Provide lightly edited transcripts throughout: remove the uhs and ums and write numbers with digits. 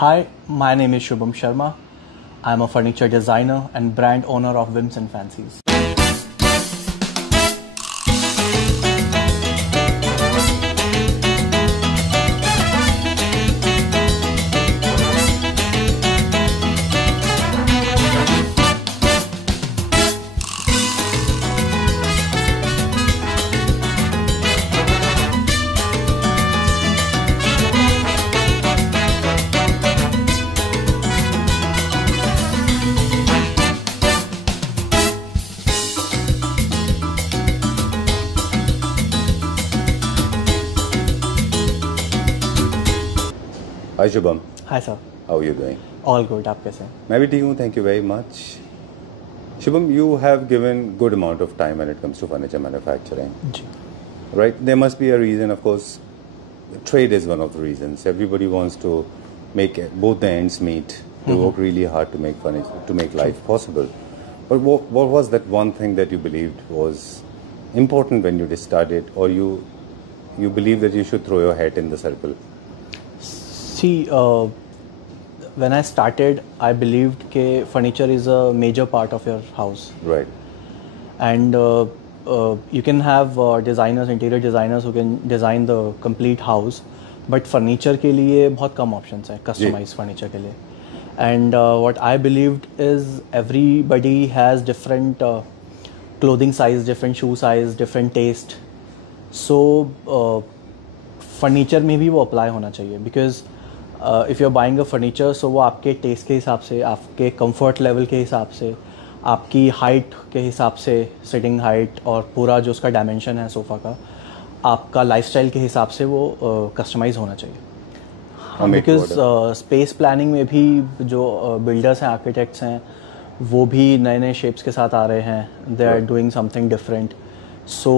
Hi, my name is Shubham Sharma. I am a furniture designer and brand owner of Whims and Fancies. Hi Shubham. Hi sir. How are you doing? All good. आप कैसे हैं? मैं भी ठीक हूँ. Thank you very much. Shubham, you have given good amount of time when it comes to furniture manufacturing. Ji. Right? There must be a reason, of course. Trade is one of the reasons. Everybody wants to make both the ends meet. They work really hard to make furniture, to make life possible. But what was that one thing that you believed was important when you started, or you believe that you should throw your hat in the circle? See, when I started, I believed that furniture is a major part of your house. Right. And you can have designers, interior designers who can design the complete house, but furniture के लिए बहुत कम options हैं, customized furniture के लिए. And what I believed is everybody has different clothing size, different shoe size, different taste. So furniture में भी वो apply होना चाहिए, because if you're buying a furniture, so वो आपके taste के हिसाब से, आपके comfort level के हिसाब से, आपकी height के हिसाब से, sitting height और पूरा जो उसका dimension है सोफ़ा का, आपका lifestyle के हिसाब से वो customize होना चाहिए. बिकॉज स्पेस प्लानिंग में भी जो बिल्डर्स हैं, आर्किटेक्ट्स हैं, वो भी नए नए शेप्स के साथ आ रहे हैं. They are doing something different. So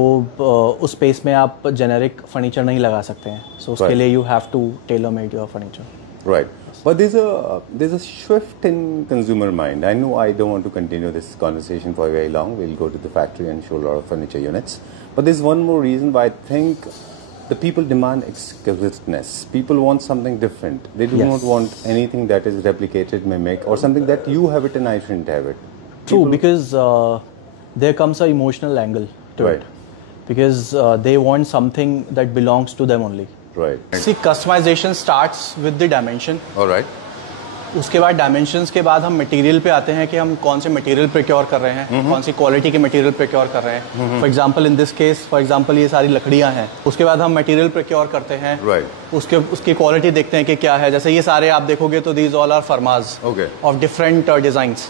उस स्पेस में आप जेनेरिक फर्नीचर नहीं लगा सकते हैं. सो उसके लिए you have to tailor made your furniture. Right. But there's a shift in consumer mind. I know I don't want to continue this conversation for very long. We'll go to the factory and show a lot of furniture units. But there's one more reason why I think the people demand exquisiteness. People want something different. They do not want anything that is replicated, mimic, or something that you have it and I shouldn't have it. True, because there comes an emotional angle to it. Because they want something that belongs to them only. Right. See, customization starts with the dimension. All right. उसके बाद dimensions के बाद हम material पे आते हैं कि हम कौन से मटेरियल प्रोक्योर कर रहे हैं, कौन सी क्वालिटी के मटेरियल प्रोक्योर कर रहे हैं. For example in this case, for example ये सारी लकड़ियां हैं. उसके बाद हम मटेरियल प्रोक्योर करते हैं. Right. उसकी क्वालिटी देखते हैं कि क्या है. जैसे ये सारे आप देखोगे तो these all are frames of different designs.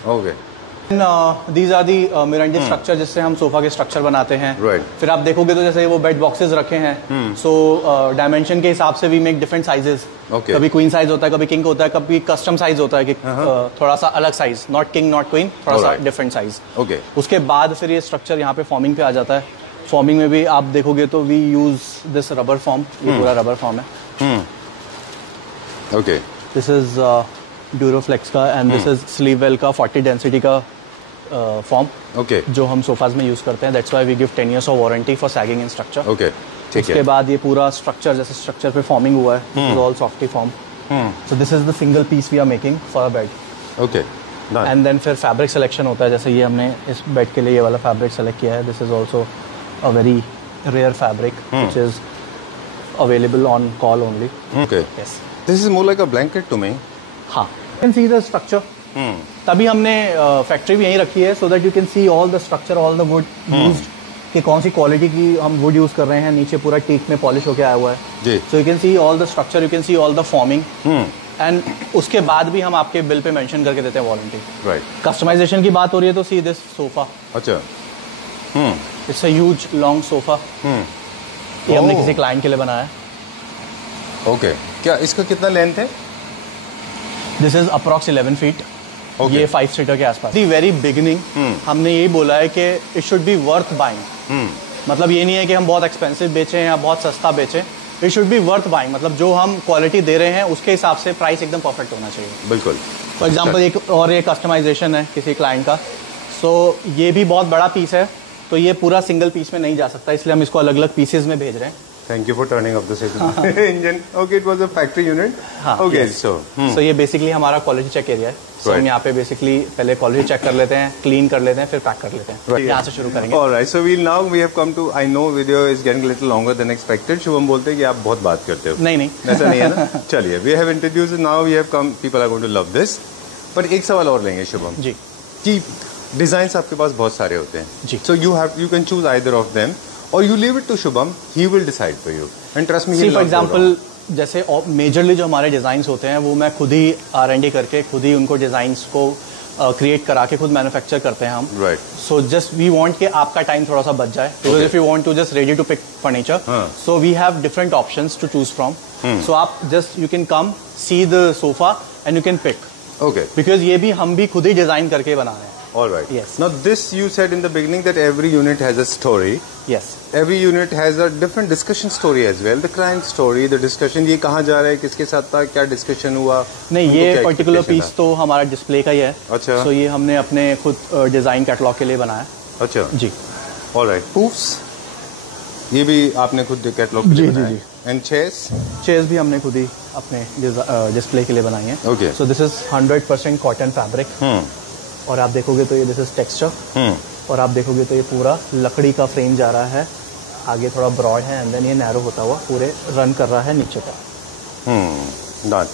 These are the मिरांडी स्ट्रक्चर, जिससे हम सोफा के स्ट्रक्चर बनाते हैं. फिर आप देखोगे तो जैसे वो बेड बॉक्सेस रखे हैं. सो डायमेंशन के हिसाब से वी मेक डिफरेंट साइजेस. कभी क्वीन साइज होता है, कभी किंग होता है, कभी कस्टम साइज होता है कि थोड़ा सा अलग size, not king not queen, थोड़ा सा डिफरेंट साइज. उसके बाद फिर ये स्ट्रक्चर यहाँ पे फॉर्मिंग पे आ जाता है. फॉर्मिंग में भी आप देखोगे तो we use this rubber foam. ये पूरा रबर फॉर्म है. दिस इज ड्यूरोफ्लेक्स का एंड दिस इज स्लीववेल का 40 डेंसिटी का फॉर्म, जो हम सोफाज में यूज करते हैं. That's why we give 10 years of warranty for sagging in structure. उसके बाद ये पूरा स्ट्रक्चर, जैसे स्ट्रक्चर पे फॉर्मिंग हुआ है, all softy foam. So this is the single piece we are making for a bed. And then फिर fabric selection होता है. जैसे ये हमने इस बेड के लिए ये वाला फैब्रिक सेलेक्ट किया है. This is also a very rare fabric which is available on call only. Yes, this is more like a blanket to me. हाँ, you can see the structure. तभी हमने फैक्ट्री भी यहीं रखी है, so that you can see all the structure, all the wood used, कि कौन सी quality की हम वुड यूज कर रहे हैं. नीचे पूरा टीक में पॉलिश होके आया हुआ है. So you can see all the structure, you can see all the forming. And उसके बाद भी हम आपके बिल पे मेंशन करके देते हैं वारंटी. कस्टमाइजेशन की बात हो रही है तो सी दिस सोफा. अच्छा, it's a huge long sofa. ये हमने किसी क्लाइंट के लिए बनाया है. ओके, क्या इसका कितना लेंथ है? This is approx 11 feet. ये 5 सीटर के आसपास. दी वेरी बिगिनिंग हमने यही बोला है कि it should be worth buying. मतलब ये नहीं है कि हम बहुत एक्सपेंसिव बेचें या बहुत सस्ता बेचें. It should be worth buying. मतलब जो हम क्वालिटी दे रहे हैं उसके हिसाब से प्राइस एकदम परफेक्ट होना चाहिए. बिल्कुल. फॉर एग्जाम्पल एक और ये कस्टमाइजेशन है किसी क्लाइंट का. सो ये भी बहुत बड़ा पीस है, तो ये पूरा सिंगल पीस में नहीं जा सकता, इसलिए हम इसको अलग अलग पीसेज में भेज रहे हैं. Thank you for turning off the engine. Okay, it was a factory unit. Okay, yes. so ये बेसिकली हमारा क्वालिटी चेक एरिया है. So हम यहाँ पे बेसिकली पहले क्वालिटी चेक कर लेते हैं, क्लीन कर लेते हैं, फिर पैक कर लेते हैं. यहाँ से शुरू करेंगे. Alright, so we have come to. I know video is getting a little longer than expected. Shubham बोलते हैं कि आप बहुत बात करते हो. नहीं ऐसा नहीं है ना. चलिए, we have introduced, now we have come. People are going to love this. पर एक सवाल और लेंगे शुभम जी कि डिजाइन आपके पास बहुत सारे होते हैं जी. So you can choose either of them or you leave it to Shubham. He will decide for you. And trust me, he will for not go example wrong. जैसे मेजरली जो हमारे डिज़ाइंस होते हैं वो मैं खुद ही R&D करके खुद ही उनको डिज़ाइंस को क्रिएट करा के खुद मैन्युफैक्चर करते हैं हम. Right. So just we want कि आपका टाइम थोड़ा सा बच जाए because if you want to just ready to pick furniture so we have different options to choose from. So आप just you can come see the sofa and you can pick. Okay. Because ये भी हम भी खुद ही design करके बना रहे हैं. All right. Yes. Now this you said in the beginning that every unit has a story. Yes Every unit has a different discussion story as well. The client story, the discussion, ये कहाँ जा रहा है, किसके साथ था, क्या discussion हुआ. नहीं उनको ये क्या पर्टिकुलर expectation पीस तो हमारा डिस्प्ले का ही है. अच्छा. सो ये हमने अपने खुद डिजाइन कैटलॉग के लिए बनाया. था. अच्छा. जी. All right. Poofs. ये भी आपने खुद कैटलॉग के लिए बनाया. And chairs. चेयर्स भी हमने खुद ही अपने डिस्प्ले के लिए बनाई है. Okay. So this is 100% cotton fabric. और आप देखोगे तो ये दिस इज टेक्सचर. और आप देखोगे तो ये पूरा लकड़ी का फ्रेम जा रहा है, आगे थोड़ा ब्रॉड है एंड देन ये नैरो होता हुआ पूरे रन कर रहा है नीचे का. Done.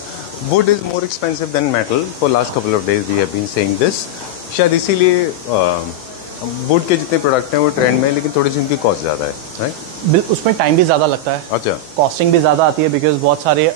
Wood is more expensive than metal. For last couple of days we have been saying this. शायद इसीलिए वुड के जितने प्रोडक्ट हैं वो ट्रेंड में है, लेकिन थोड़ी सी उनकी कॉस्ट ज़्यादा है, राइट? उसमें टाइम भी ज़्यादा लगता है. अच्छा. कॉस्टिंग भी ज़्यादा आती है बिकॉज बहुत सारे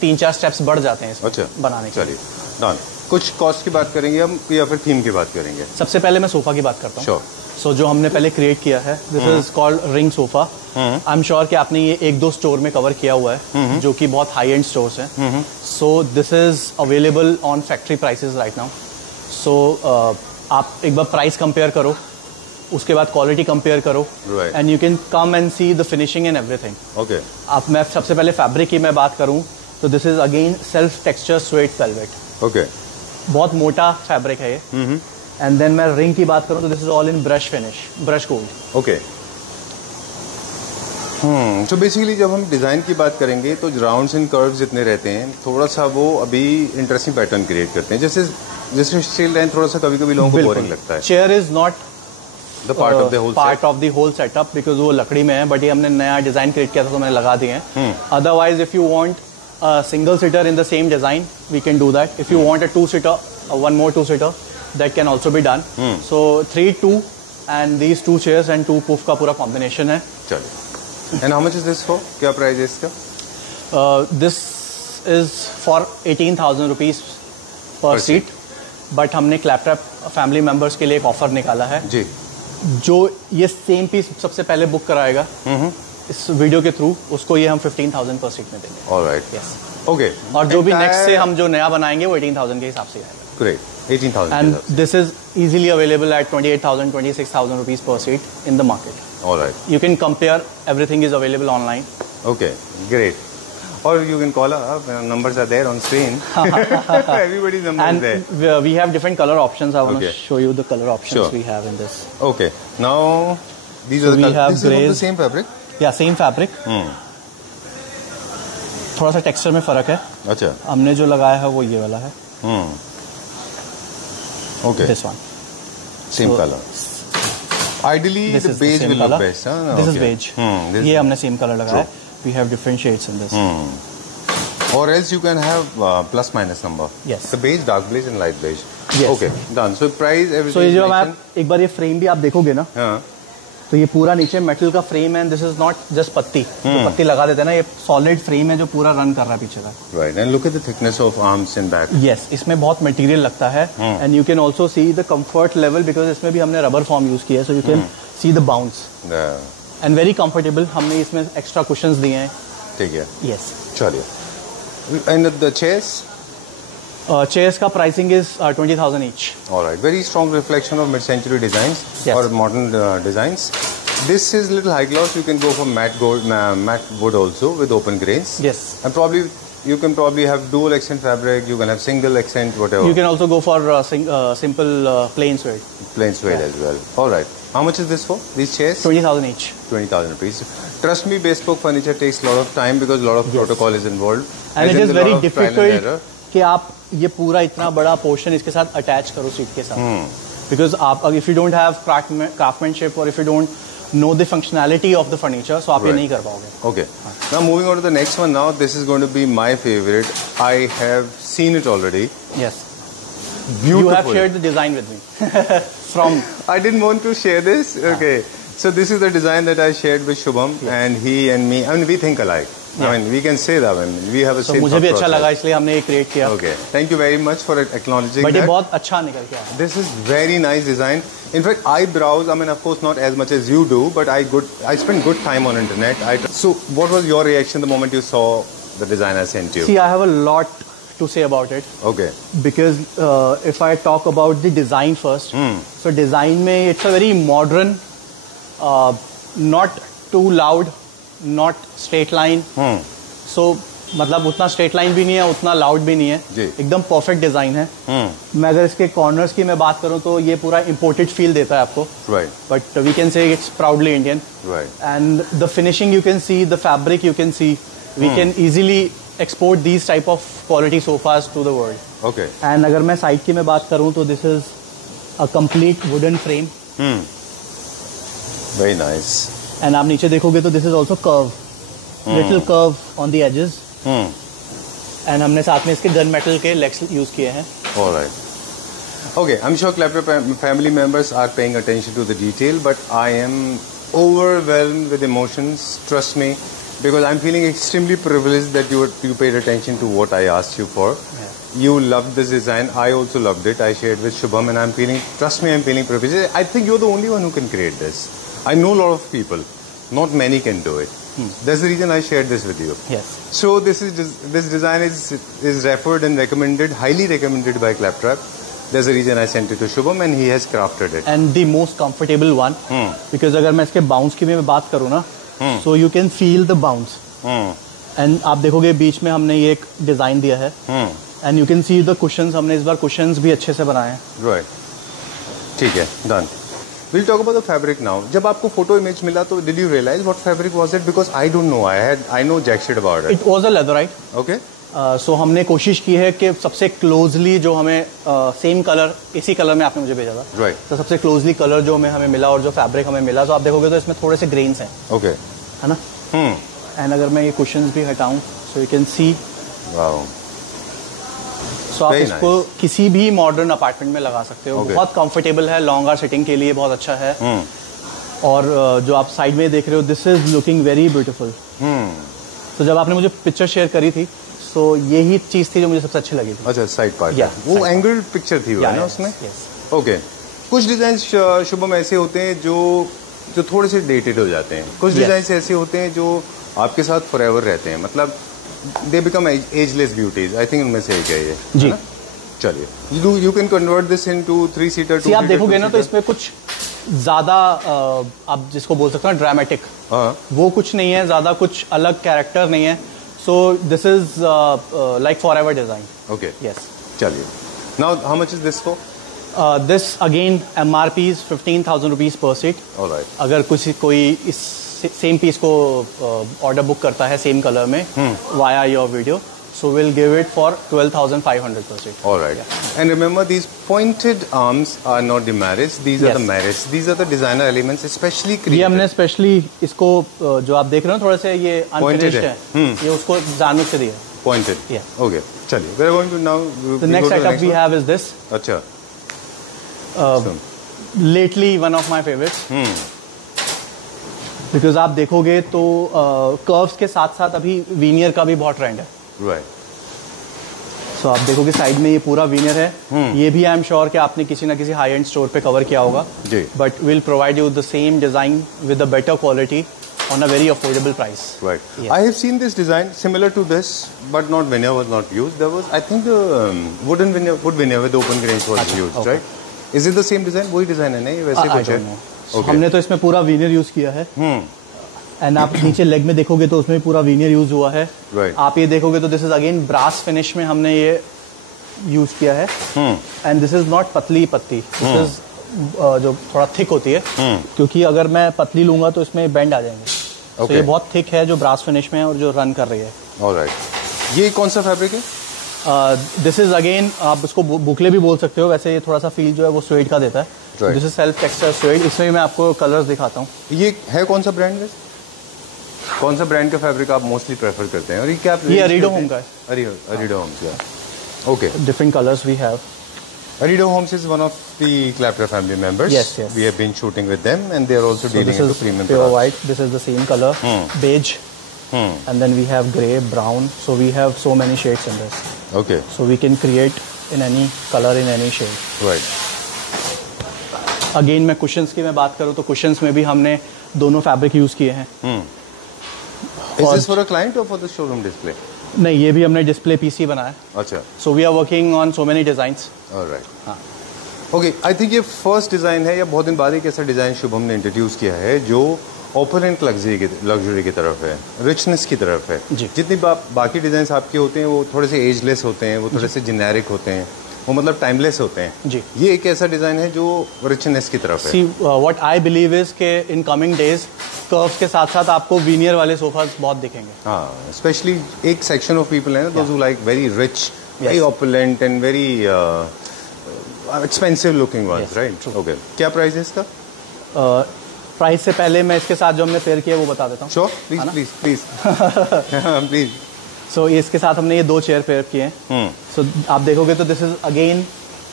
3-4 स्टेप्स बढ़ जाते हैं इसमें अच्छा. बनाने के. चलिए डन. कुछ कॉस्ट की बात करेंगे हम या फिर थीम की बात करेंगे? सबसे पहले मैं सोफा की बात करता हूँ. श्योर. सो जो हमने पहले क्रिएट किया है this is called ring sofa. I am sure कि आपने ये 1-2 स्टोर में कवर किया हुआ है जो कि बहुत हाई एंड स्टोर्स हैं. So this is available on factory prices right now. So आप एक बार प्राइस कंपेयर करो, उसके बाद क्वालिटी कंपेयर करो and you can come and see the finishing and everything. Okay. आप मैं सबसे पहले फैब्रिक की मैं बात करूं तो this is again self texture sweat velvet. Okay. बहुत मोटा फैब्रिक है ये. एंड देन मैं रिंग की बात करूं तो this is all in brush finish, brush gold. Okay. तो बेसिकली जब हम डिज़ाइन की बात करेंगे तो राउंड्स एंड कर्व्स जितने रहते हैं थोड़ा सा वो अभी इंटरेस्टिंग पैटर्न क्रिएट करते हैं. जैसे स्टील लाइन थोड़ा सा कभी कभी लोगों को बोरिंग लगता है. Chair is not the part of the whole setup because वो लकड़ी में है, बट ये हमने नया डिजाइन क्रिएट किया था तो मैंने लगा दिए हैं. Otherwise if you want single seater in the same design we can do that. If you want a 2-seater, one more 2-seater that can also be done. So 3-2 and these 2 chairs and 2 puff का पूरा combination है. चलिए. And how much is this for? क्या price है इसका? This is for 18,000 rupees per seat. But हमने क्लैपटॉप family members के लिए एक ऑफर निकाला है जी. जो ये सेम पीस सबसे पहले बुक कराएगा इस वीडियो के थ्रू, उसको ये हम 15,000 पर सीट में देंगे. ऑलराइट. यस. ओके. और जो भी नेक्स्ट से हम जो नया बनाएंगे वो 18,000 के हिसाब से आएगा. Great. 18,000. And this is easily available at 28,000 26,000 rupees per seat in the market. Alright. You can compare, everything is available online. Okay, great. Or you can call up, numbers are there on screen. Everybody's number is there. And we have different color options. I want to Okay. show you the color options Sure. we have in this. Okay, now these So are the we colors. have This is not the grays. same fabric? Yeah, same fabric. थोड़ा सा texture में फर्क है. अच्छा. हमने जो लगाया है वो ये वाला है. Okay. This one. Same So, color. Ideally, This the is the beige same will color. look best. Huh? This Okay. is beige. This ये हमने सेम कलर लगाया है. We have different shades in this. Or else you can have plus minus number. Yes. The beige, dark beige and light beige. Yes. Okay, done. So price, everything. So ये is जो mentioned. आप एक बार ये frame भी आप देखोगे ना, हाँ. तो ये पूरा नीचे मेटल का फ्रेम है. दिस इज नॉट जस्ट पत्ती. जो पत्ती लगा देते हैं ना, ये सॉलिड फ्रेम है जो पूरा रन कर रहा है पीछे का. Right. And look at the thickness of arms and back. Yes, इसमें बहुत मटेरियल लगता है and you can also see the comfort level because इसमें भी हमने रबर फॉर्म यूज किया है. So you can see the bounce and very comfortable. हमने इसमें एक्स्ट्रा कुशंस दिए हैं. ठीक है. यस. चलिए. And the chairs? चेयर्स का pricing is 20,000 each. All right. Very strong reflection of mid-century designs or modern designs. This is little high gloss. You can go for matte gold, matte wood also with open grains. Yes. And probably you can have dual accent fabric. You can have single accent, whatever. You can also go for simple plain suede. Plain suede as well. All right. How much is this for? These chairs? 20,000 each. 20,000 rupees. Trust me, bespoke furniture takes a lot of time because a lot of protocol is involved. And it is very difficult कि आप ये पूरा इतना बड़ा portion इसके साथ attach करो seat के साथ. Because आप if you don't have craftsmanship or if you don't know the functionality of the furniture, so आप ये नहीं कर पाओगे. Okay. Now moving on to the next one. Now this is going to be my favorite. I have seen it already. Yes. Beautiful. You have shared the design with me. From. I didn't want to share this. Okay. So this is the design that I shared with Shubham, and he and me. I mean, we think alike. I mean, we can say that. I mean, we have a same. मुझे भी अच्छा लगा इसलिए हमने ये create किया. Okay. Thank you very much for acknowledging that. But ये बहुत अच्छा निकल के आया. This is very nice design. In fact, I browse. I mean, of course, not as much as you do, but I spend good time on internet. So, what was your reaction the moment you saw the design I sent you? See, I have a lot to say about it. Okay. Because if I talk about the design first, so design में it's a very modern, not too loud, not straight line. So मतलब उतना straight line भी नहीं है, उतना loud भी नहीं है, एकदम परफेक्ट डिजाइन है. मैं अगर इसके कॉर्नर्स की मैं बात करूं तो ये पूरा इंपोर्टेड फील देता है आपको. But we can say it's proudly Indian. And the finishing you can see, the fabric you can see. We can easily export these type of quality sofas to the world. Okay. And अगर मैं side की मैं बात करूं तो this is a complete wooden frame. Very nice. And आप नीचे देखोगे तो this is also curve, little curve on the edges. And हमने साथ में इसके गन मेटल के लेग्स यूज किए हैं. Alright. Okay, I'm sure Claptrap family members are paying attention to the detail, but I am overwhelmed with emotions. Trust me, because I'm feeling extremely privileged that you paid attention to what I asked you for. Yeah. You loved this design. I also loved it. I shared with Shubham, and I'm feeling. Trust me, I'm feeling privileged. I think you're the only one who can create this. I know a lot of people. Not many can do it. That's the reason I shared this with you. Yes. So this design is referred and recommended, highly recommended by Claptrap. There's a reason I sent it to Shubham, and he has crafted it. And the most comfortable one, because अगर मैं इसके bounce की मैं बात करूँ ना, so you can feel the bounce. And आप देखोगे बीच में हमने ये एक डिजाइन दिया है. And you can see the cushions. हमने इस बार cushions भी अच्छे से बनाए हैं. Right. ठीक है, done. We'll talk about the fabric now. जब आपको photo image मिला तो did you realize what fabric was it? Because I don't know. I know jack shit about it. It was a leatherite. Okay. So हमने कोशिश की है कि सबसे क्लोजली जो हमें सेम कलर, इसी कलर में आपने मुझे भेजा था. Right. तो सबसे क्लोजली कलर जो हमें मिला और जो फैब्रिक हमें मिला, तो आप देखोगे तो इसमें थोड़े से ग्रेन्स हैं. Okay. है ना? एंड अगर मैं ये कुशन्स भी हटाऊं, so you can see. Wow. So आप इसको किसी भी मॉडर्न अपार्टमेंट में लगा सकते हो. बहुत कंफर्टेबल है, लॉन्ग आवर सिटिंग के लिए बहुत अच्छा है. और जो आप साइड में देख रहे हो, this is looking very beautiful. तो जब आपने मुझे पिक्चर शेयर करी थी, सो यही चीज थी जो मुझे सबसे अच्छी लगी थी. अच्छा, साइड पार्ट. वो एंगल पिक्चर थी ना उसमें. ओके. कुछ डिजाइन शुभम ऐसे होते हैं जो थोड़े से डेटेड हो जाते हैं. कुछ डिजाइन ऐसे होते हैं जो आपके साथ फॉरएवर रहते हैं. मतलब they become ageless beauties. I think उनमें से एक है ये. जी. चलिए. You can convert this into 3-seater. See, आप देखोगे ना तो इसमें कुछ ज्यादा आप जिसको बोल सकते हो ड्रामेटिक, वो कुछ नहीं है, ज्यादा कुछ अलग कैरेक्टर नहीं है. So this is like forever design. Okay. Yes. चलिए. Now how much is this for? This again MRP is 15,000 rupees per seat. All right. अगर कोई इस सेम पीस को ऑर्डर बुक करता है सेम कलर में via your video, so we'll give it for 12,500 per seat. All right. Yeah. And remember, these pointed arms are not the merits. These are the merits. These are the designer elements, especially created. ये हमने specially इसको जो आप देख रहे हो थोड़ा सा ये अनफिनिश्ड है. ये उसको जानबूझ के दिया. Pointed. Yeah. Okay. चलिए. We are going to now. The next setup we have is this. अच्छा. Lately one of my favorites. Because आप देखोगे तो कर्व्स के साथ साथ अभी वीनियर का भी बहुत ट्रेंड है. राइट. सो आप देखोगे साइड में ये पूरा वीनियर है. ये भी आई एम श्योर कि आपने किसी ना किसी हाई एंड स्टोर पे कवर किया होगा. But will provide you the same design with a better quality on a very affordable price. Right. Yeah. I have seen this design similar to this, but not veneer was not used. There was, I think, wood veneer with open grains was used, right? Is it the same design? वही design है नहीं? वैसे कुछ है. Okay. हमने तो इसमें पूरा वीनियर यूज किया है. एंड आप नीचे लेग में देखोगे तो उसमें पूरा वीनियर यूज हुआ है. Right. आप ये देखोगे तो this is again brass finish में हमने ये यूज किया है. एंड दिस इज नॉट पतली पत्ती. दिस इज जो थोड़ा थिक होती है, क्योंकि अगर मैं पतली लूंगा तो इसमें बेंड आ जाएंगे. तो ये बहुत थिक है जो ब्रास फिनिश में है और जो रन कर रही है। ऑलराइट, ये कौन सा फैब्रिक है? दिस इज अगेन, आप इसको बुकले भी बोल सकते हो, वैसे ये थोड़ा सा फील जो है वो स्वेड का देता है। This is self texture swayed. इसमें मैं आपको कलर्स दिखाता हूँ। ये है कौन सा ब्रांड है? कौन सा ब्रांड का फैब्रिक आप मोस्टली प्रेफर करते हैं? और ये क्या? ये अरीडो होम का है। अरीडो होम्स का। Okay, different colours we have. Arido Homes is one of the Clapper family members. Yes. We have been shooting with them, and they are also dealing into premium pure products. white. This is the same color, beige, and then we have gray, brown. So we have so many shades in this. Okay. So we can create in any color, in any shade. Right. Again, मैं cushions की मैं बात करूँ तो cushions में भी हमने दोनों fabric use किए हैं। Is this for a client or for the showroom display? नहीं, ये भी हमने डिस्प्ले पीस ही बनाया। अच्छा। So we are working on so many designs. Alright, हाँ। ओके, आई थिंक ये फर्स्ट डिज़ाइन है या बहुत दिन बाद एक ऐसा डिज़ाइन शुभम ने इंट्रोड्यूस किया है जो ओपलेंट लग्जरी की तरफ है, रिचनेस की तरफ है। जितनी बाकी डिज़ाइंस आपके होते हैं वो थोड़े से एजलेस होते हैं, वो थोड़े से जेनेरिक होते हैं, वो मतलब टाइमलेस होते हैं। जी, ये एक ऐसा डिज़ाइन है जो रिचनेस की तरफ है। See what I believe is के इन कमिंग डेज कर्व्स के साथ साथ आपको वीनियर वाले सोफाज बहुत दिखेंगे। हाँ, स्पेशली एक सेक्शन ऑफ पीपल है ना, those who like very rich, very opulent and very expensive looking ones, right? Okay, क्या प्राइस है इसका? प्राइस से पहले मैं इसके साथ जो हमने पेयर किया है वो बता देता हूँ। Sure, please please please. So इसके साथ हमने ये 2 चेयर पेयर किए हैं। सो आप देखोगे तो दिस इज अगेन,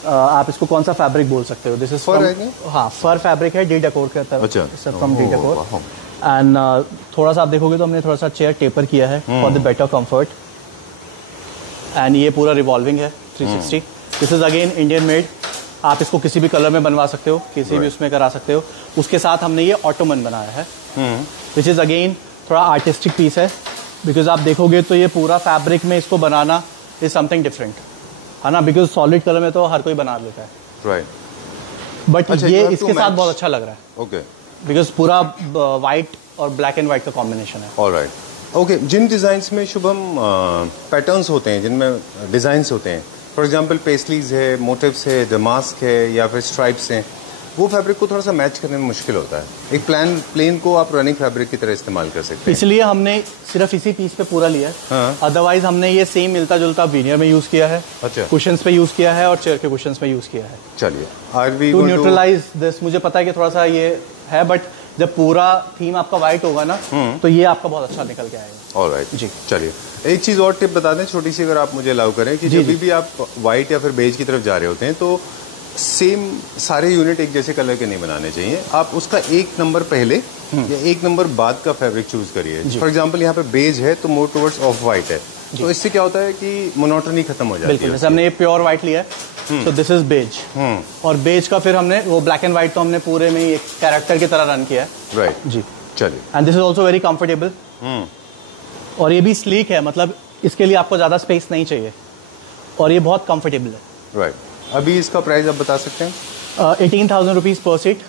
आप इसको कौन सा फैब्रिक बोल सकते हो? दिस इज हाँ, फर फैब्रिक है, डी डेकोर का फ्रॉम डी डेकोर। एंड थोड़ा सा आप देखोगे तो हमने थोड़ा सा चेयर टेपर किया है for the better comfort. And ये पूरा रिवॉल्विंग है 360। This is again Indian made. आप इसको किसी भी कलर में बनवा सकते हो, किसी भी उसमें करा सकते हो। उसके साथ हमने ये ऑटोमन बनाया है, विच इज अगेन थोड़ा आर्टिस्टिक पीस है। बिकॉज आप देखोगे तो ये पूरा फैब्रिक में इसको बनाना इज समथिंग डिफरेंट, है ना? बिकॉज सॉलिड कलर में तो हर कोई बना लेता है, राइट? बट ये इसके साथ बहुत अच्छा लग रहा है। ओके, बिकॉज पूरा व्हाइट और ब्लैक एंड व्हाइट का कॉम्बिनेशन है। Alright, okay. जिन डिजाइन्स में शुभम पैटर्न्स होते हैं, जिनमें डिजाइन्स होते हैं, फॉर एग्जांपल पेस्टलीज है, मोटिव्स है, दमास्क है या फिर स्ट्राइप्स हैं, वो फैब्रिक को थोड़ा सा मैच करने में मुश्किल होता है। एक प्लेन को आप रनिंग फैब्रिक की तरह इस्तेमाल कर सकते हैं। इसलिए हमने सिर्फ इसी पीस पे पूरा लिया है। अदरवाइज हमने ये सेम मिलता जुलता वीनियर में यूज किया है, अच्छा, कुशंस पे यूज किया है और चेयर के कुशंस पे यूज किया है। चलिए, टू न्यूट्रलाइज दिस। मुझे पता है कि थोड़ा सा ये है, बट जब पूरा थीम आपका व्हाइट होगा ना तो ये आपका बहुत अच्छा निकल के आएगा। ऑलराइट जी। चलिए, एक चीज और टिप बता दें छोटी सी, अगर आप मुझे अलाउ करें, कि जब भी आप व्हाइट या फिर बेज की तरफ जा रहे होते हैं तो सेम सारे यूनिट एक जैसे कलर के नहीं बनाने चाहिए। आप उसका एक नंबर पहले या एक नंबर बाद का फैब्रिक चूज करिए। फॉर एग्जांपल यहाँ पे बेज है तो मोर टुवर्ड्स ऑफ व्हाइट है, तो इससे क्या होता है कि मोनोटनी खत्म हो जाती है। जैसे हमने ये प्योर व्हाइट लिया है, सो दिस इज बेज, और बेज का फिर हमने वो ब्लैक एंड व्हाइट तो हमने पूरे में एक कैरेक्टर की तरह रन किया है, राइट जी। चलिए, and this is also very comfortable, और ये भी स्लीक है, मतलब इसके लिए आपको ज्यादा स्पेस नहीं चाहिए और ये बहुत कंफर्टेबल है, राइट। अभी इसका प्राइस आप बता सकते हैं? 18,000 रुपीज पर सीट।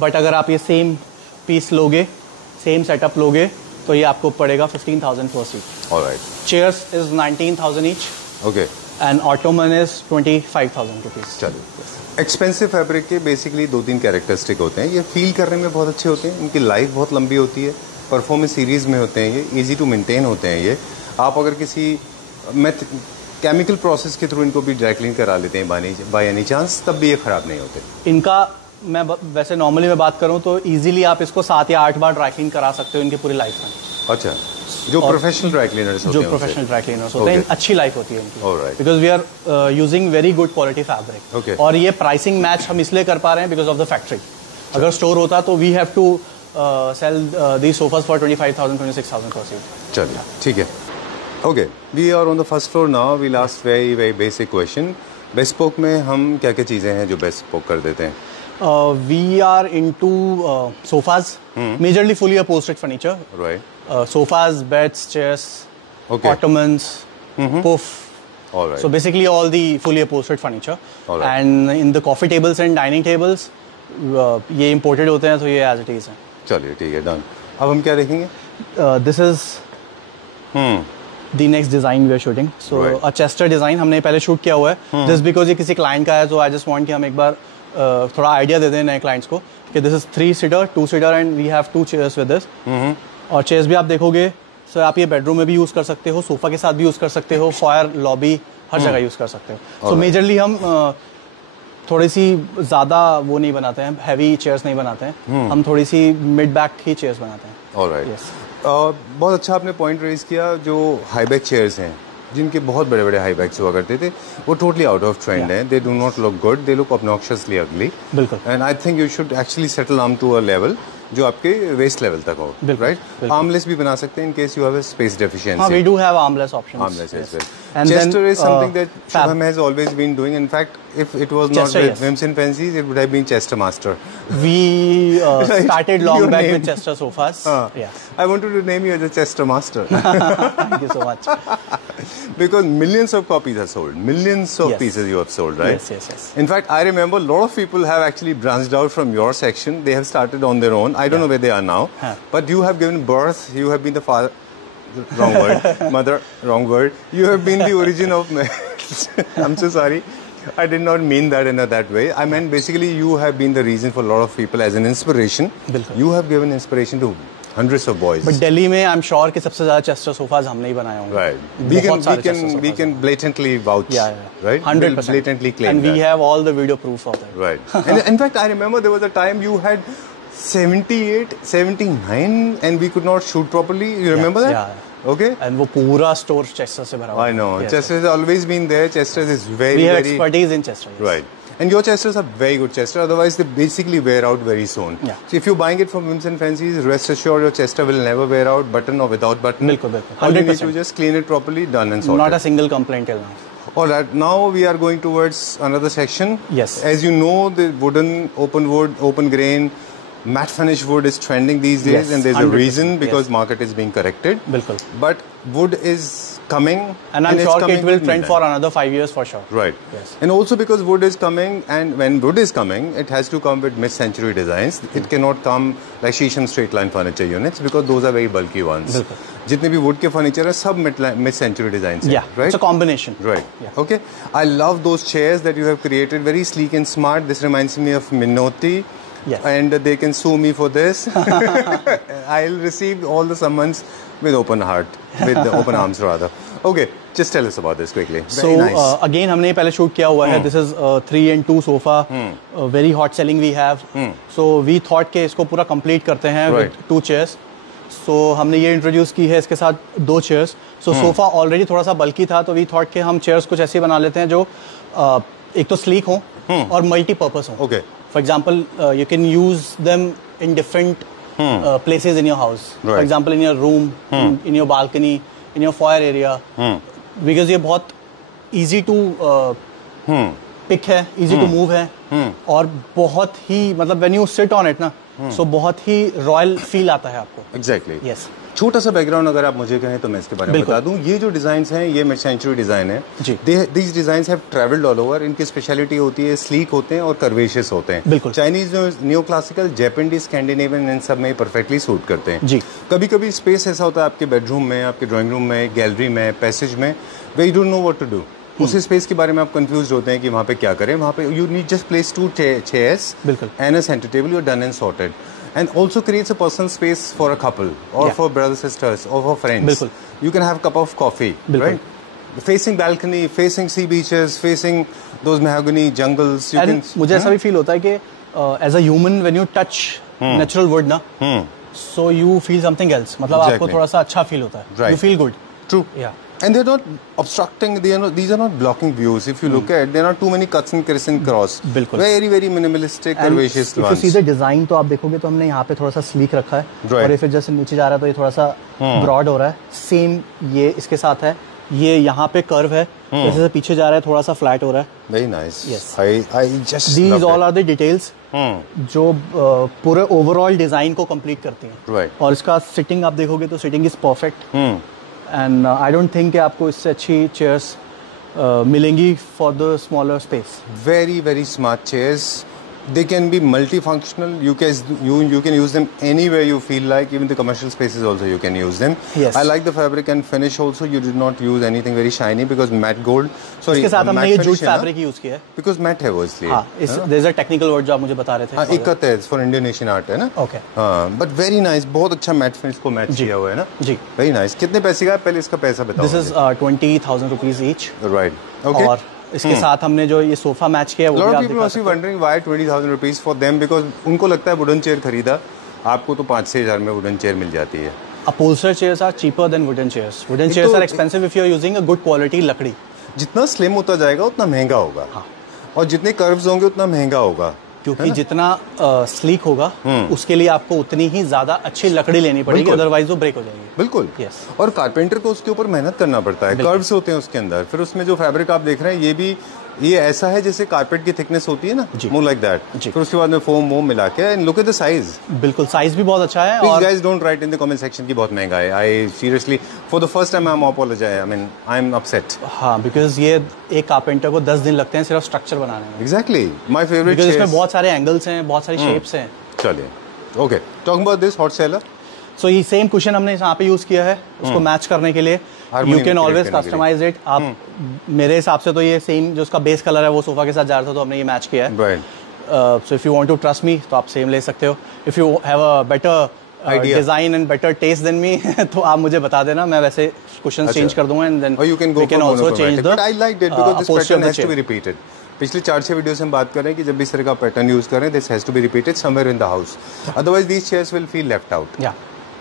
बट अगर आप ये सेम पीस लोगे, सेम सेटअप लोगे, तो ये आपको पड़ेगा 15,000 पर seat. Alright. Chairs is 19,000 each. Okay. And Ottoman is 25,000 rupees. चलिए, एक्सपेंसिव फैब्रिक के बेसिकली 2-3 कैरेक्टरिस्टिक होते हैं। ये फील करने में बहुत अच्छे होते हैं, इनकी लाइफ बहुत लंबी होती है, परफॉर्मेंस सीरीज में होते हैं, ये इजी टू मेंटेन होते हैं। ये आप अगर किसी केमिकल प्रोसेस के थ्रू इनको भी ड्राई क्लीन करा लेते हैं बाय एनी चांस, तब भी ये खराब नहीं होते। इनका मैं वैसे नॉर्मली मैं बात करूं तो इजीली आप इसको 7 या 8 बार ड्राई क्लीन करा सकते हो इनकी पूरी लाइफ में। अच्छा, जो प्रोफेशनल ड्राई क्लीनर्स होते हैं, जो प्रोफेशनल ड्राई क्लीनर्स होते हैं, अच्छी लाइफ होती है इनकी, because we are using very good quality fabric. और ये प्राइसिंग मैच हम इसलिए कर पा रहे हैं बिकॉज ऑफ द फैक्ट्री। अगर स्टोर होता तो we have to sell the sofas for 25,000 26,000 पर सीट। चलिए, ठीक है। Okay, we are on the first floor now. We'll ask very basic question. Bespoke में हम क्या क्या चीजें हैं जो bespoke कर देते हैं? We are into sofas, majorly fully upholstered furniture. Right. Sofas, beds, chairs, ottomans, puff. All right. So basically all the fully upholstered furniture. All right. And in the coffee tables and dining tables, ये imported होते हैं, तो ये as it is हैं। चलिए, ठीक है, done. अब हम क्या देखेंगे? This is the next design we are shooting. So a Chester design हमने पहले शूट किया हुआ है, just because ये किसी client का है, तो I just want कि हम एक बार थोड़ा आइडिया दे दें नए clients को कि this is 3-seater, 2-seater and we have 2 chairs with this. और चेयर्स भी आप देखोगे सो आप ये बेडरूम में भी यूज़ कर सकते हो, सोफ़ा के साथ भी यूज़ कर सकते हो, फायर लॉबी हर जगह यूज़ कर सकते हो। सो मेजरली हम थोड़ी सी ज़्यादा वो नहीं बनाते हैं, हैवी चेयर्स नहीं बनाते हैं, हम थोड़ी सी मिड बैक ही चेयर्स बनाते हैं। ऑलराइट, बहुत अच्छा आपने पॉइंट रेज किया। जो हाई बैक चेयर्स हैं जिनके बहुत बड़े बड़े हाई बैक्स हुआ करते थे, वो टोटली आउट ऑफ ट्रेंड है। They do not look good, they look obnoxiously ugly. बिल्कुल। And I think you should actually settle down to a level जो आपके वेस्ट लेवल तक हो, राइट? आर्मलेस भी बना सकते हैं in case you have a space deficiency. We do have armless options. Armless as well. Chester is something that Shubham has always been doing. In fact, if it was not with Whims and Fancies, it would have been Chester Master. We started long back with Chester sofas. Yeah. I wanted to name you as a Chester Master. Thank you so much. Because millions of copies are sold. Millions of pieces you have sold, right? Yes. In fact, I remember a lot of people have actually branched out from your section. They have started on their own. I don't know where they are now. But you have given birth. You have been the father. Wrong word. Mother, wrong word. You have been the origin of... I'm so sorry. I did not mean that in that way. I meant basically you have been the reason for a lot of people as an inspiration. You have given inspiration to hundreds of boys. But Delhi में I'm sure कि सबसे ज़्यादा Chester sofas हमने ही बनाए होंगे. Right. We can blatantly vouch. Yeah. Right. 100%. Blatantly claim and that. we have all the video proof of that. Right. And in fact, I remember there was a time you had 78, 79 and we could not shoot properly. You remember that? Yeah. Okay. And वो पूरा store Chester से भरा हुआ है. I know. Chester has always been there. Chester is very, we have very... expertise in Chester. Yes. Right. And your Chesters are very good Chester. Otherwise, they basically wear out very soon. Yeah. So if you're buying it from Whims and Fancies, rest assured your Chester will never wear out, button or without button. बिल्कुल. 100%. All you need to just clean it properly, done and sorted. Not a single complaint till now. All right. Now we are going towards another section. Yes. As you know, the wooden, open wood, open grain, matte finish wood is trending these days, and there's a reason because market is being corrected. बिल्कुल. But wood is coming, and I'm sure it will trend for another 5 years for sure. Right. Yes. And also because wood is coming, and when wood is coming, it has to come with mid-century designs. It cannot come like Shisham straight line furniture units because those are very bulky ones. जितने भी wood के furniture है सब mid-century designs हैं. Yeah. Right. It's a combination. Right. Yeah. Okay. I love those chairs that you have created, very sleek and smart. This reminds me of Minotti. Yes. And they can sue me for this. I'll receive all the summons with open heart, with the open arms rather. Okay, just tell us about this quickly. Very nice. Again, हमने ये पहले shoot किया हुआ है. This is 3-in-2 sofa. Very hot selling we have. So we thought कि इसको पूरा complete करते हैं with 2 chairs. So हमने ये इंट्रोड्यूस की है इसके साथ 2 chairs. So सोफा ऑलरेडी थोड़ा सा बल्कि था, तो वी थॉट कि हम चेयर्स कुछ ऐसे बना लेते हैं जो एक तो स्लीक हो और मल्टीपर्पस हो. Okay. For example, you can use them in different places in your house. Right. For example, in your room, in your balcony, in your foyer area. Because ये बहुत easy to pick है, easy to move है, और बहुत ही मतलब when you sit on it ना, so बहुत ही royal feel आता है आपको. Exactly. Yes. छोटा सा बैकग्राउंड अगर आप मुझे कहें तो मैं इसके बारे में बता दूं. ये जो डिजाइन्स हैं ये मिड सेंचुरी डिजाइन है. These designs have traveled all over. इनकी स्पेशलिटी होती है स्लीक होते हैं और कर्वेशियस होते हैं. बिल्कुल. Chinese new classical, Japanese, Scandinavian इन सब में परफेक्टली सूट करते हैं. जी. कभी कभी स्पेस ऐसा होता है आपके बेडरूम में, आपके ड्राइंग रूम में, गैलरी में, पैसेज में, way you don't know what to do. उस स्पेस के बारे में आप कंफ्यूज होते हैं कि वहाँ पे क्या करें. वहाँ पे you need just place 2 chairs and a center table. You're done and sorted. And also creates a personal space for a couple or for brothers, sisters or for friends. You can have a cup of coffee, right? Facing balcony, facing sea beaches, facing those mahogany jungles. You can. मुझे ऐसा भी feel होता है कि as a human when you touch natural wood ना, so you feel something else. मतलब आपको थोड़ा सा अच्छा फील होता है. You feel good. True. Yeah. And they're not obstructing. These are not blocking views. If you look at, there are not too many cuts and criss and cross. बिल्कुल. Very very minimalistic, curvaceous ones. If you see the design तो आप देखोगे तो हमने यहाँ पे थोड़ा सा स्लीक रखा है. और if it just नीचे जा रहा है तो ये थोड़ा सा ब्रॉड हो रहा है. सेम ये इसके साथ है. ये यहाँ पे कर्व है. जैसे से पीछे जा रहा है थोड़ा सा फ्लैट हो रहा है. Very nice. Yes. I just. These all are the details. जो पूरे ओवरऑल डिजाइन को कंप्लीट करती हैं. Right. और इसका सिटिंग आप देखोगे तो sitting is perfect. And I don't think कि आपको इससे अच्छी चेयर्स मिलेंगी for the smaller space. Very very smart chairs. They can be multifunctional. You can use them anywhere you feel like. Even the commercial spaces also you can use them. Yes. I like the fabric and finish also. You did not use anything very shiny because matte gold. Sorry, इसके साथ हमने ये jute fabric use किया है because matte है वो इसलिए. हाँ, there is a technical word जो आप मुझे बता रहे थे. हाँ, इकत है फॉर इंडोनेशियन आर्ट है ना. ओके. हाँ, बट वेरी नाइस. बहुत अच्छा मैट फिनिश को मैच किया हुआ है ना. जी. Very nice. कितने पैसे का है पहले इसका पैसा बताओ. This is 20,000 rupees each. Right. Okay. और इसके साथ हमने जो ये सोफा मैच किया है वो भी आप दिखा सकते हैं. Wondering why 20,000 rupees for them because उनको लगता है वुडन चेयर खरीदा. आपको तो 5-6 हज़ार में वुडन चेयर मिल जाती है. Upholstered chairs are cheaper than wooden chairs. Wooden chairs are expensive if you are using a good quality लकड़ी. जितना स्लिम होता जाएगा उतना महंगा होगा. हाँ. और जितने कर्व्स होंगे उतना महंगा होगा. क्योंकि जितना स्लीक होगा उसके लिए आपको उतनी ही ज्यादा अच्छी लकड़ी लेनी पड़ेगी, अदरवाइज वो ब्रेक हो जाएगी. बिल्कुल. Yes. और कारपेंटर को उसके ऊपर मेहनत करना पड़ता है. कर्व्स होते हैं उसके अंदर. फिर उसमें जो फैब्रिक आप देख रहे हैं ये ऐसा है जैसे कारपेट की थिकनेस होती है ना, मोर लाइक दैट. फिर उसके बाद में फोम वोम मिला के and look at the size. बिल्कुल साइज भी बहुत अच्छा है. और guys don't write in the comment section की बहुत महंगा है. I seriously for the first time I am apologize. I mean I am upset. हाँ, बिकॉज ये एक कारपेंटर को 10 दिन लगते हैं सिर्फ स्ट्रक्चर बनाने में. Exactly my favourite. बिकॉज इसमें बहुत सारे एंगल्स हैं, बहुत सारी शेप्स हैं. चलिए okay, talking about this hot seller. So ये सेम कुशन हमने यहाँ पे यूज किया है उसको मैच करने के लिए. You can always customise it. आप मेरे हिसाब से तो ये सेम जो उसका बेस कलर है वो सोफा के साथ जा रहा था तो हमने ये मैच किया है. So if you want to trust me तो आप सेम ले सकते हो. If you have a better design and better taste than me तो आप मुझे बता देना, मैं वैसे कुशन्स चेंज कर दूंगा and then we can also change the. But I like it because this pattern has to be repeated. पिछले 4-6 वीडियो से हम बात कर रहे हैं कि जब भी इस तरह का पैटर्न यूज करें this has to be repeated somewhere in the house, otherwise these chairs will feel left out. या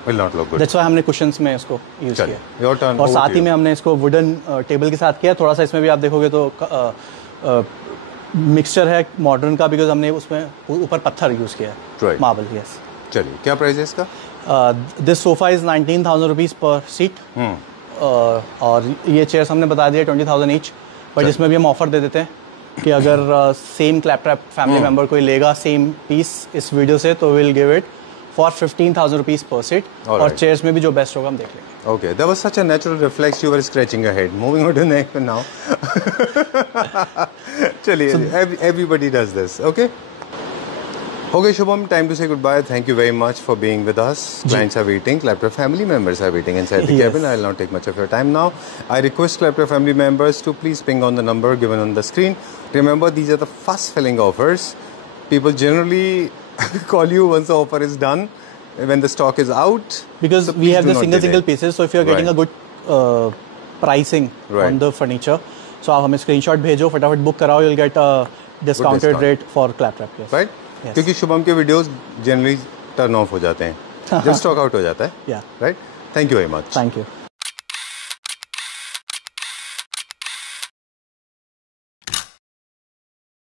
will not look good. That's why हमने कुशन्स में इसको यूज किया. Your turn. और साथ ही में हमने इसको वुडन टेबल के साथ किया. थोड़ा सा इसमें भी आप देखोगे तो मिक्सचर है मॉडर्न का, बिकॉज हमने उसमें ऊपर पत्थर यूज किया है, मार्बल. यस. चलिए क्या प्राइस है इसका? This sofa is 19,000 rupees per seat. और ये चेयर्स हमने बता दिया 20,000 ईच. बट इसमें भी हम ऑफर दे देते हैं कि अगर सेम क्लैपट्रैप फैमिली मेंबर कोई लेगा सेम पीस इस वीडियो से तो will give it for 15,000 rupees per seat. और चेयर्स में भी जो बेस्ट होगा हम देख लेंगे. Okay, that was such a natural reflex. You were scratching your head. Moving on to the next one now. चलिए, everybody does this. Okay. Okay, Shubham, time to say goodbye. Thank you very much for being with us. Clients are waiting. Claptrap family members are waiting inside the cabin. I will not take much of your time now. I request Claptrap family members to please ping on the number given on the screen. Remember, these are the fast-filling offers. People generally call you once the offer is done. When the stock is out, because so we have the single pieces, so if you are getting a good pricing on the furniture, so आप हमें screenshot भेजो, फटाफट book कराओ, you'll get a discounted rate for Claptrap. Yes. Right? Yes. क्योंकि शुभम के videos generally turn off हो जाते हैं जब stock out हो जाता है. Yeah. Right? Thank you very much. Thank you.